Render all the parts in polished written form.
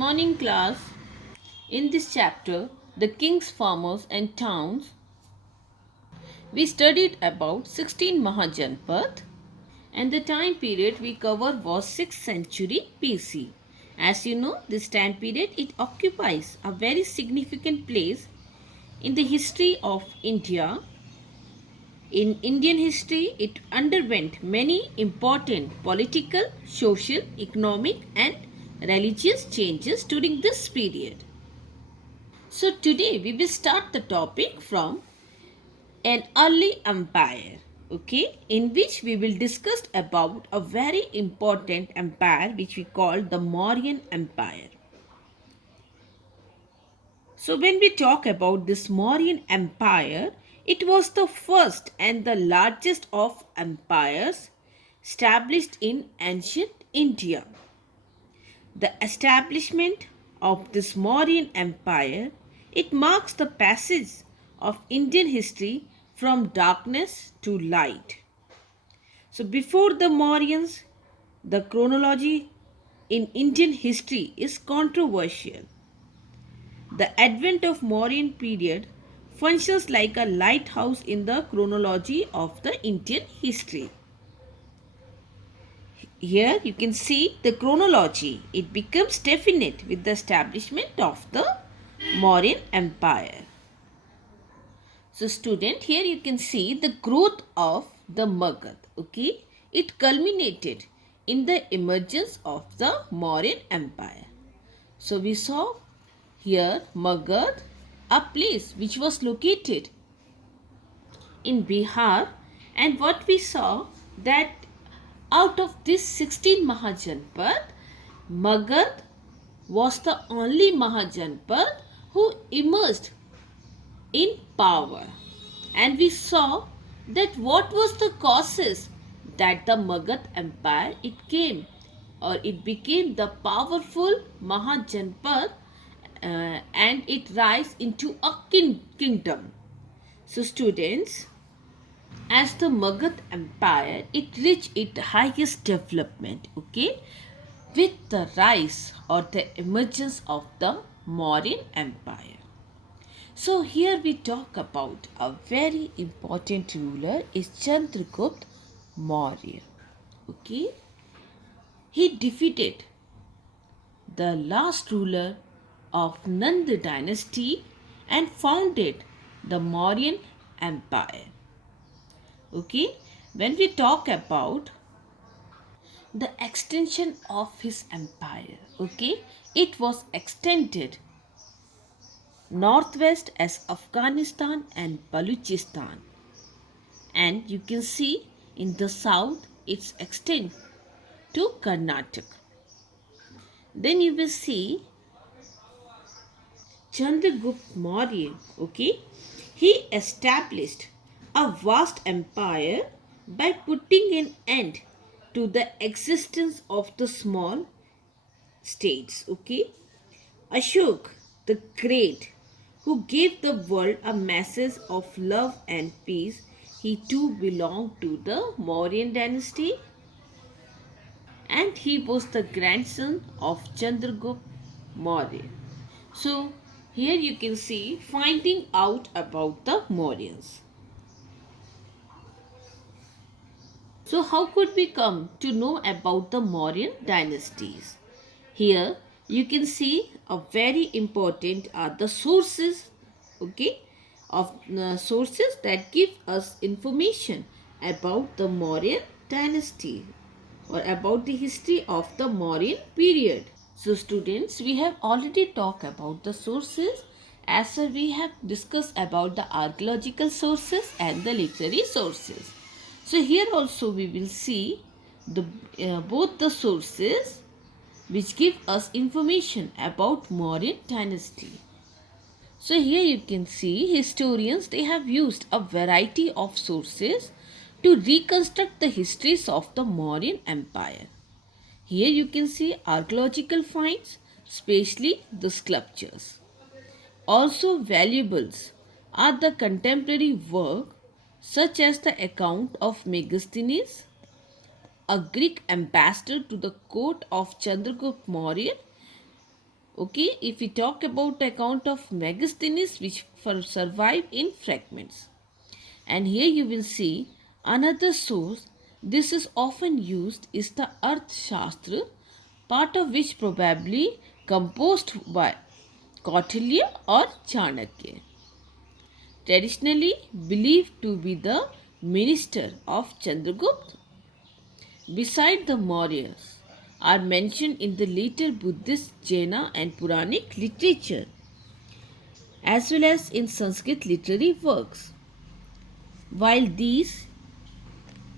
morning, class. In this chapter, The Kings, Farmers and Towns, we studied about 16 Mahajanpath, and the time period we covered was 6th century BC. As you know, this time period it occupies a very significant place in the history of India. In Indian history, it underwent many important political, social, economic and religious changes during this period. So today we will start the topic from an early empire, okay, in which we will discuss about a very important empire which we call the Mauryan Empire. So when we talk about this Mauryan Empire, it was the first and the largest of empires established in ancient India. The establishment of this Mauryan Empire, it marks the passage of Indian history from darkness to light. So before the Mauryans, the chronology in Indian history is controversial. The advent of Mauryan period functions like a lighthouse in the chronology of the Indian history. Here you can see the chronology. It becomes definite with the establishment of the Mauryan Empire. So student, here you can see the growth of the Magad. Okay, it culminated in the emergence of the Mauryan Empire. So we saw here Magad, a place which was located in Bihar, and what we saw that out of this 16 Mahajanpad, Magad was the only Mahajanpad who emerged in power. And we saw that what was the causes that the Magad Empire it came or it became the powerful Mahajanpad and it rise into a kingdom. So students, as the Magad Empire, it reached its highest development, okay, with the rise or the emergence of the Mauryan Empire. So here we talk about a very important ruler is Chandragupta Maurya. Okay, he defeated the last ruler of Nanda dynasty and founded the Mauryan Empire. Okay, when we talk about the extension of his empire, okay, it was extended northwest as Afghanistan and Balochistan, and you can see in the south its extent to Karnataka. Then you will see Chandragupta Maurya, okay, he established a vast empire by putting an end to the existence of the small states, okay. Ashok the Great, who gave the world a message of love and peace, he too belonged to the Mauryan dynasty and he was the grandson of Chandragupta Maurya. So, here you can see finding out about the Mauryans. So, how could we come to know about the Mauryan dynasties? Here you can see a very important are the sources, okay, of sources that give us information about the Mauryan dynasty or about the history of the Mauryan period. So students, we have already talked about the sources as we have discussed about the archaeological sources and the literary sources. So here also we will see the both the sources which give us information about Mauryan dynasty. So here you can see historians they have used a variety of sources to reconstruct the histories of the Mauryan Empire. Here you can see archaeological finds, especially the sculptures. Also valuables are the contemporary work such as the account of Megasthenes, a Greek ambassador to the court of Chandragupta Maurya. Okay, if we talk about the account of Megasthenes which survive in fragments, and here you will see another source. This is often used is the Arthashastra, part of which probably composed by Kautilya or Chanakya, traditionally believed to be the minister of Chandragupta. Beside the Mauryas are mentioned in the later Buddhist, Jaina and Puranic literature, as well as in Sanskrit literary works. While these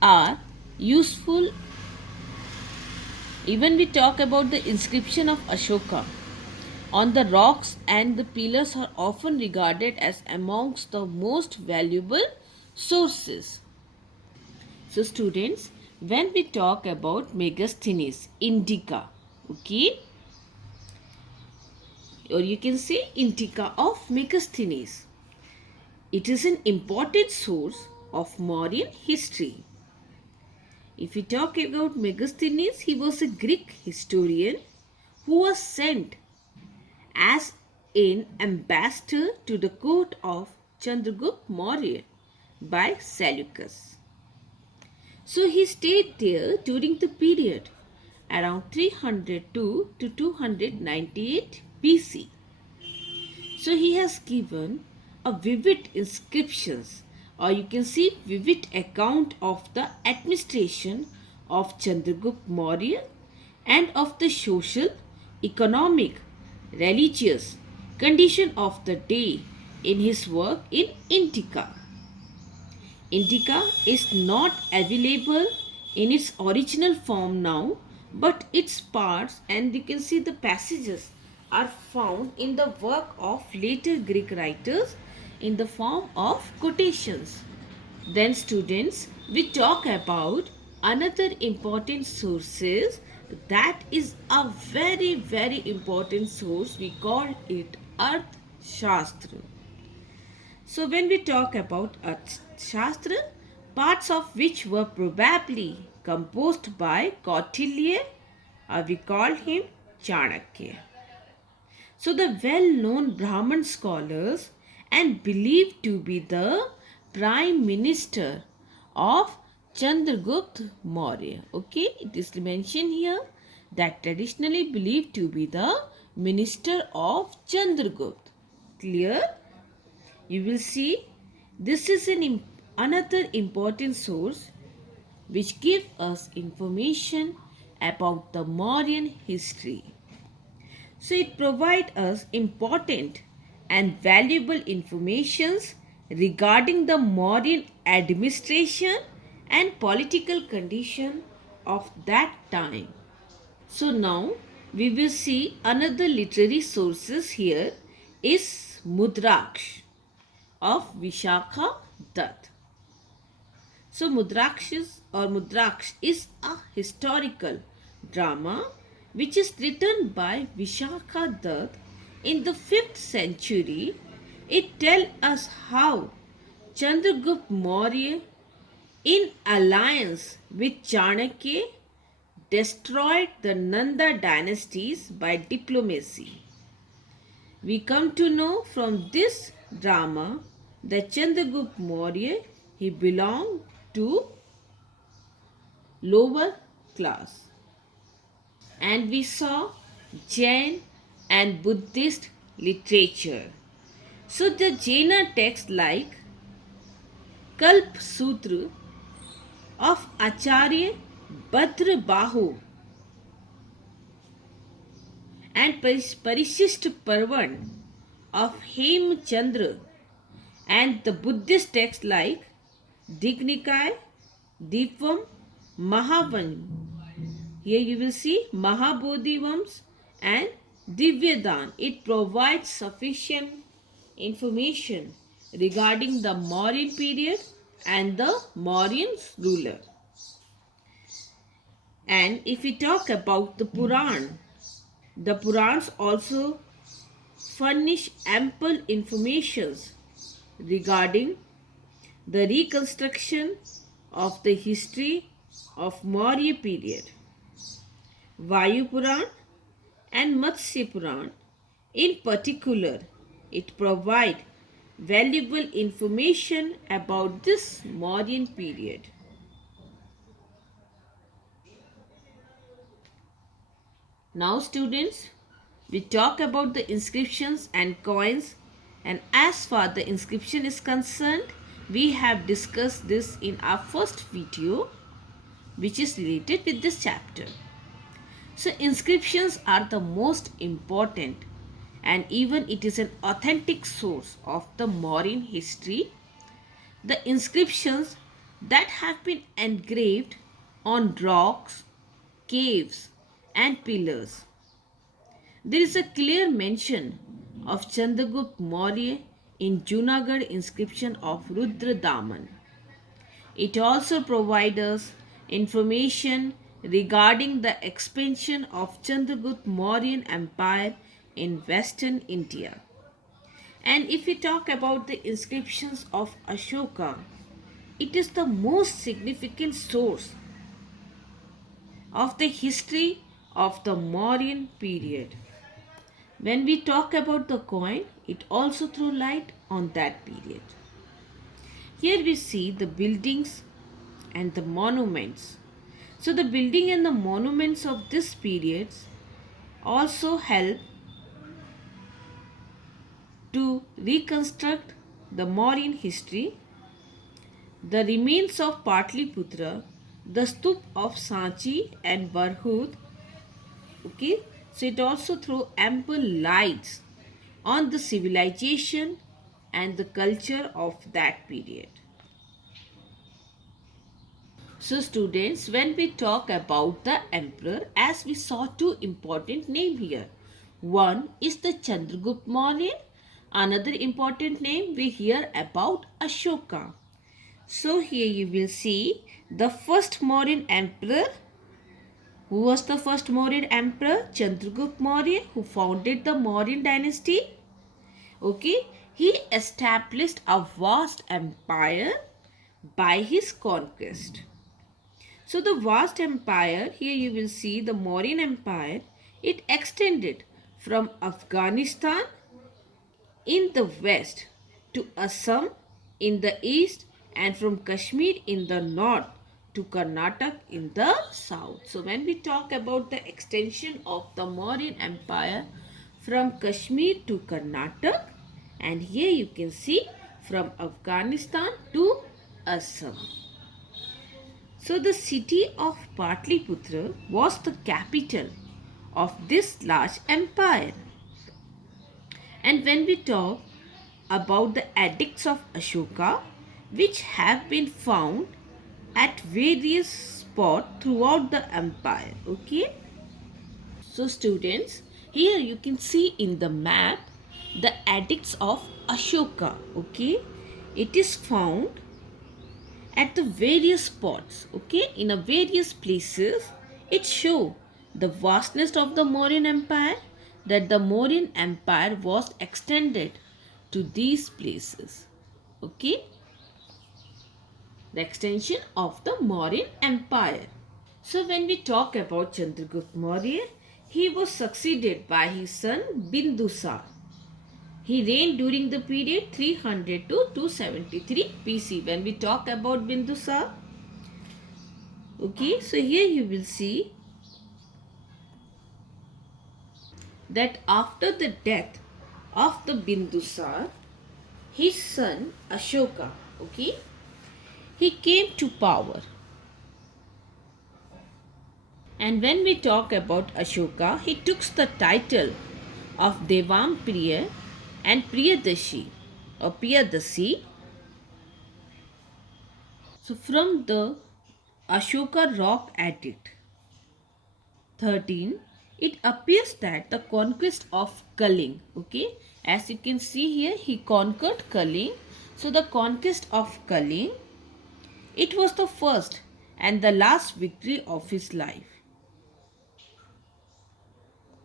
are useful, even we talk about the inscription of Ashoka on the rocks and the pillars are often regarded as amongst the most valuable sources. So students, when we talk about Megasthenes Indica, okay, or you can say Indica of Megasthenes, it is an important source of Mauryan history. If we talk about Megasthenes, he was a Greek historian who was sent as an ambassador to the court of Chandragupta Maurya by Seleucus. So he stayed there during the period around 302 to 298 BC. So he has given a vivid inscriptions, or you can see vivid account of the administration of Chandragupta Maurya and of the social, economic, religious condition of the day in his work in Indica. Indica is not available in its original form now, but its parts and you can see the passages are found in the work of later Greek writers in the form of quotations. Then students, we talk about another important sources, that is a very important source. We call it Arthashastra. So when we talk about Arthashastra, parts of which were probably composed by Kautilya, we call him Chanakya. So the well-known Brahmin scholars and believed to be the prime minister of Chandragupta Maurya. Okay, it is mentioned here that traditionally believed to be the minister of Chandragupta. Clear? You will see this is another important source which give us information about the Mauryan history. So it provides us important and valuable informations regarding the Mauryan administration and political condition of that time. So now we will see another literary sources here is Mudraksh of Vishakha Dutt. So Mudraksh is a historical drama which is written by Vishakha Dutt in the 5th century. It tells us how Chandragupta Maurya in alliance with Chanakya destroyed the Nanda dynasties by diplomacy. We come to know from this drama that Chandragupta Maurya, he belonged to lower class. And we saw Jain and Buddhist literature. So the Jaina texts like Kalp Sutra of Acharya Bhadrabahu and Parishishta Parvan of Hemchandra and the Buddhist texts like Dignikaya, Deepam, Mahavan. Here you will see Mahabodhivams and Divyadan. It provides sufficient information regarding the Mauryan period and the Mauryan ruler. And if we talk about the Purans also furnish ample information regarding the reconstruction of the history of Maurya period. Vayu Puran and Matsya Puran In particular, it provides valuable information about this Mauryan period. Now students, we talk about the inscriptions and coins, and as far the inscription is concerned, we have discussed this in our first video which is related with this chapter. So inscriptions are the most important and even it is an authentic source of the Mauryan history. The inscriptions that have been engraved on rocks, caves and pillars. There is a clear mention of Chandragupta Maurya in Junagadh inscription of Rudra Daman. It also provides us information regarding the expansion of Chandragupta Mauryan Empire in western India. And if we talk about the inscriptions of Ashoka, it is the most significant source of the history of the Mauryan period. When we talk about the coin, it also throws light on that period. Here we see the buildings and the monuments. So the building and the monuments of this period also help to reconstruct the Mauryan history. The remains of Patliputra, the stup of Sanchi and Barhut. Okay, so it also throws ample lights on the civilization and the culture of that period. So students, when we talk about the emperor, as we saw two important names here. One is the Chandragupta Maurya. Another important name we hear about Ashoka. So here you will see the first Mauryan emperor. Who was the first Mauryan emperor? Chandragupta Maurya, who founded the Mauryan dynasty. Okay, he established a vast empire by his conquest. So the vast empire, here you will see the Mauryan Empire, it extended from Afghanistan in the west to Assam in the east and from Kashmir in the north to Karnataka in the south. So when we talk about the extension of the Mauryan Empire from Kashmir to Karnataka, and here you can see from Afghanistan to Assam. So the city of Patliputra was the capital of this large empire. And when we talk about the edicts of Ashoka, which have been found at various spots throughout the empire, okay? So students, here you can see in the map the edicts of Ashoka, okay? It is found at the various spots, okay, in a various places. It show the vastness of the Mauryan Empire, that the Mauryan Empire was extended to these places, okay, the extension of the Mauryan Empire. So when we talk about Chandragupta Maurya, he was succeeded by his son Bindusar. He reigned during the period 300 to 273 BC. When we talk about Bindusar, okay, so here you will see that after the death of the Bindusar, his son Ashoka, okay, he came to power. And when we talk about Ashoka, he took the title of Devampriya and Priyadashi or Priyadasi. So from the Ashoka rock edict 13, it appears that the conquest of Kaling, okay, as you can see here, he conquered Kaling. So the conquest of Kaling, it was the first and the last victory of his life.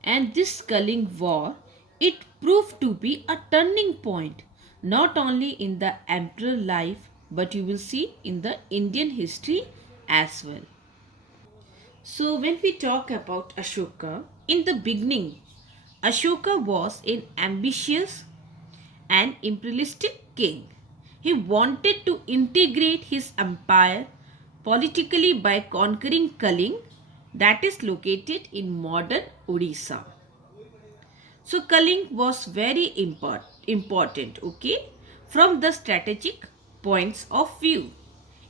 And this Kaling war, it proved to be a turning point not only in the emperor life but you will see in the Indian history as well. So when we talk about Ashoka, in the beginning, Ashoka was an ambitious and imperialistic king. He wanted to integrate his empire politically by conquering Kaling, that is located in modern Odisha. So Kaling was very important, okay, from the strategic points of view.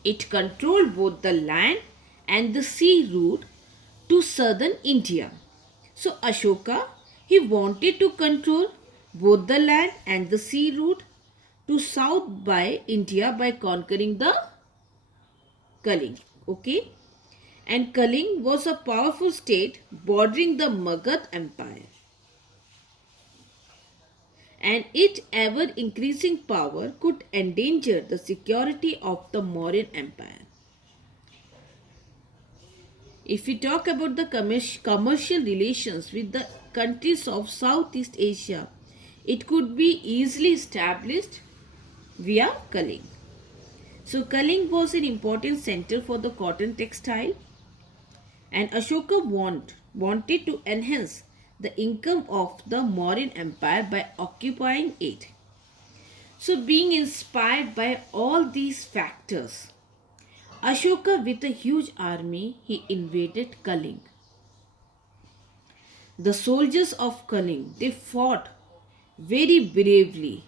It controlled both the land and the sea route to southern India. So Ashoka, he wanted to control both the land and the sea route to south by India by conquering the Kaling. Okay, and Kaling was a powerful state bordering the Magad Empire, and its ever increasing power could endanger the security of the Mauryan Empire. If we talk about the commercial relations with the countries of Southeast Asia, it could be easily established via Kaling. So Kaling was an important center for the cotton textile, and Ashoka wanted to enhance the income of the Mauryan Empire by occupying it. So being inspired by all these factors, Ashoka with a huge army he invaded Kaling. The soldiers of Kaling they fought very bravely,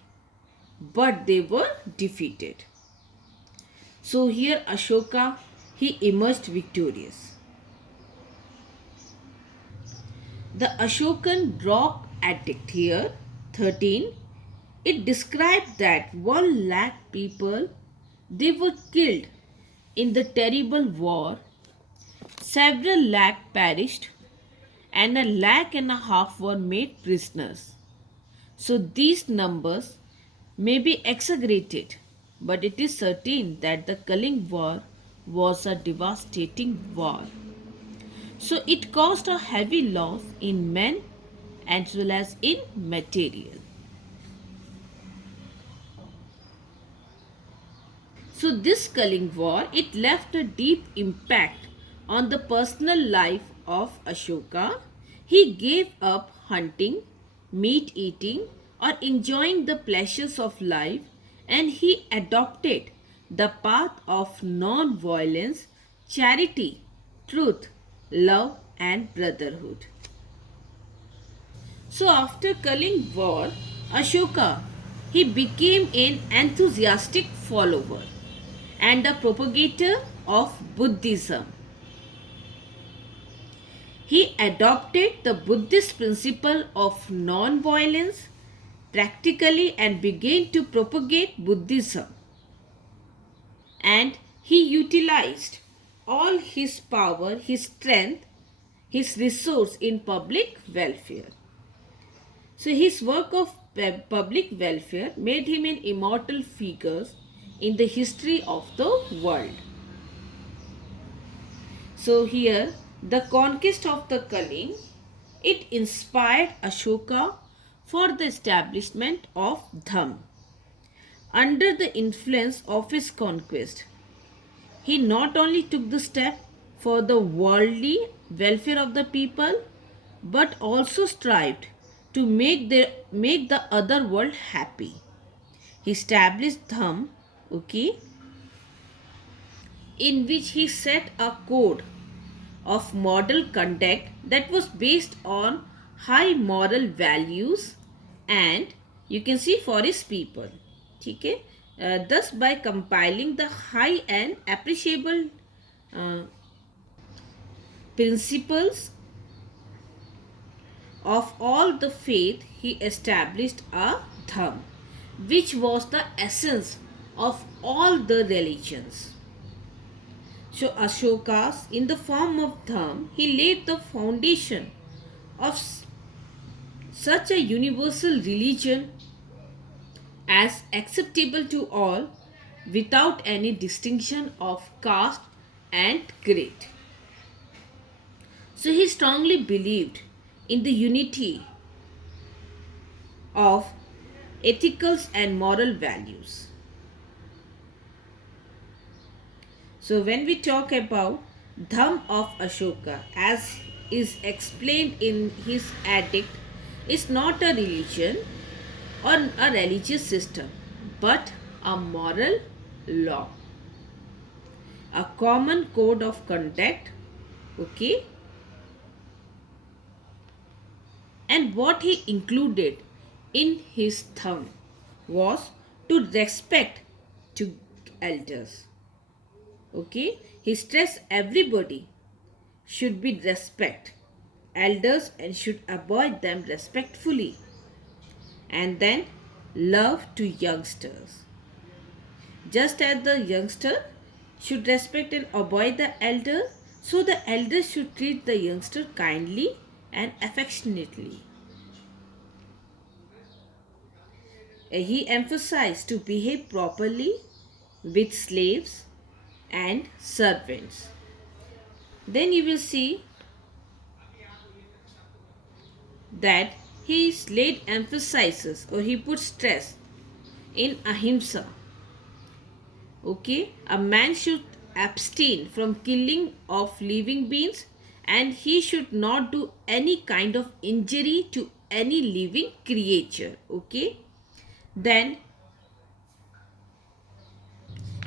but they were defeated. So here Ashoka he emerged victorious. The Ashokan rock edict here 13, it described that 1 lakh people they were killed in the terrible war, several lakh perished, and 1.5 lakh were made prisoners. So these numbers may be exaggerated, but it is certain that the Kaling War was a devastating war. So it caused a heavy loss in men as well as in material. So this Kaling War it left a deep impact on the personal life of Ashoka. He gave up hunting, meat eating, or enjoying the pleasures of life, and he adopted the path of non violence, charity, truth, love, and brotherhood. So after Kaling War, Ashoka he became an enthusiastic follower and a propagator of Buddhism. He adopted the Buddhist principle of non-violence practically and began to propagate Buddhism. And he utilized all his power, his strength, his resource in public welfare. So his work of public welfare made him an immortal figure in the history of the world. So here the conquest of the Kaling it inspired Ashoka for the establishment of Dham. Under the influence of his conquest, he not only took the step for the worldly welfare of the people but also strived to make the other world happy. He established Dham, okay, in which he set a code of model conduct that was based on high moral values and you can see for his people. Okay? Thus by compiling the high and appreciable uh, principles of all the faith he established a dham which was the essence of all the religions. So Ashoka's in the form of Dham, he laid the foundation of such a universal religion as acceptable to all without any distinction of caste and grade. So he strongly believed in the unity of ethicals and moral values. So when we talk about Dham of Ashoka as is explained in his edict is not a religion or a religious system, but a moral law, a common code of conduct. Okay, and what he included in his thumb was to respect to elders. Okay, he stressed everybody should be respect elders and should avoid them respectfully, and then love to youngsters. Just as the youngster should respect and avoid the elder, so the elder should treat the youngster kindly and affectionately. He emphasized to behave properly with slaves and servants. Then you will see that he laid emphasis or he put stress in ahimsa. Okay, a man should abstain from killing of living beings and he should not do any kind of injury to any living creature. Okay, then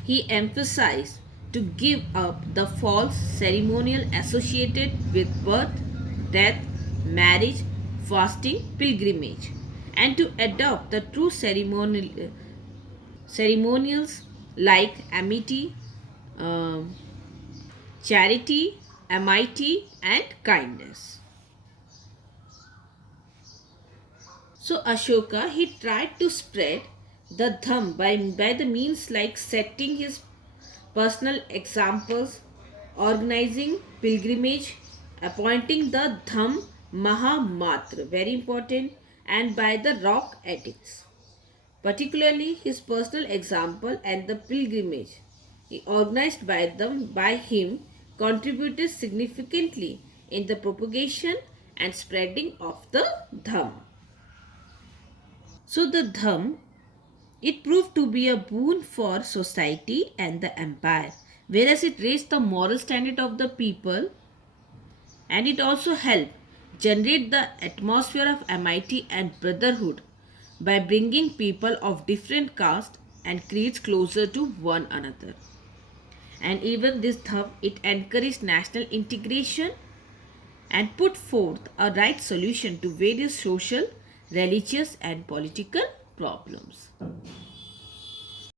he emphasized to give up the false ceremonial associated with birth, death, marriage, fasting, pilgrimage, and to adopt the true ceremonials like amity, um, charity, amity, and kindness. So Ashoka he tried to spread the dham by the means like setting his personal examples, organizing pilgrimage, appointing the dham mahamatra, very important, and by the rock ethics. Particularly his personal example and the pilgrimage he organized by him contributed significantly in the propagation and spreading of the dham. So the dham it proved to be a boon for society and the empire, whereas it raised the moral standard of the people and it also helped generate the atmosphere of amity and brotherhood by bringing people of different caste and creeds closer to one another. And even this thumb, it encouraged national integration and put forth a right solution to various social, religious, and political problems.